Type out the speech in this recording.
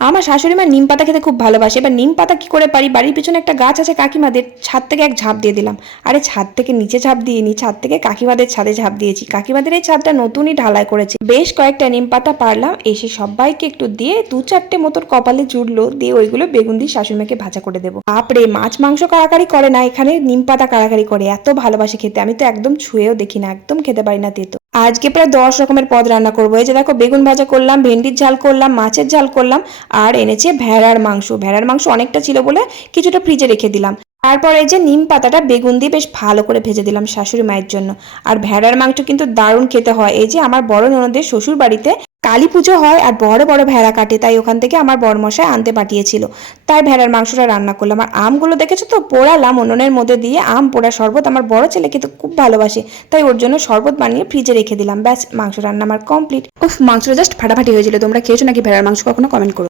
আমার শাশুড়ি মা নিম পাতা খেতে খুব ভালোবাসে। এবার নিম পাতা কি করে পারি, বাড়ির পিছনে একটা গাছ আছে কাকিমাদের, ছাদ থেকে এক ঝাঁপ দিয়ে দিলাম। আরে ছাদ থেকে নিচে ঝাঁপ দিইনি, ছাদ থেকে কাকিমাদের ছাদে ঝাঁপ দিয়েছি। কাকিমাদের এই ছাদটা নতুনই ঢালাই করেছে। বেশ কয়েকটা নিম পাতা পারলাম, এসে সবাইকে একটু দিয়ে 2-4টে মতন কপালে জুড়লো, দিয়ে ওইগুলো বেগুন দিয়ে শাশুড়িমাকে ভাজা করে দেবো। বাপরে, মাছ মাংস কাড়াকাড়ি করে না, এখানে নিম পাতা কাড়াকাড়ি করে। এত ভালোবাসে খেতে, আমি তো একদম ছুঁয়েও দেখি না, একদম খেতে পারি না তেতো। আজকে প্রায় 10 রকমের পদ রান্না করবো। এই যে দেখো, বেগুন ভাজা করলাম, ভেন্ডির ঝাল করলাম, মাছের ঝাল করলাম, আর এনেছে ভেড়ার মাংস। ভেড়ার মাংস অনেকটা ছিল বলে কিছুটা ফ্রিজে রেখে দিলাম। তারপর এই যে নিম পাতাটা বেগুন দিয়ে বেশ ভালো করে ভেজে দিলাম শাশুড়ি মায়ের জন্য। আর ভেড়ার মাংস কিন্তু দারুণ খেতে হয়। এই যে আমার বড় ননদের শ্বশুর বাড়িতে কালী পুজো হয় আর বড় বড় ভেড়া কাটে, তাই ওখান থেকে আমার বড়মশাই আনতে পাঠিয়েছিল। তাই ভেড়ার মাংসটা রান্না করলাম। আর আমগুলো দেখেছো তো, পোড়ালাম উনুনের মধ্যে দিয়ে। আম পোড়া শরবত আমার বড় ছেলে খেতে খুব ভালোবাসে, তাই ওর জন্য শরবত বানিয়ে ফ্রিজে রেখে দিলাম। ব্যাস, মাংস রান্না আমার কমপ্লিট। উফ, মাংসটা জাস্ট ফাটাফাটি হয়েছিল। তোমরা খেয়েছো নাকি ভেড়ার মাংস কখনো? কমেন্ট করো।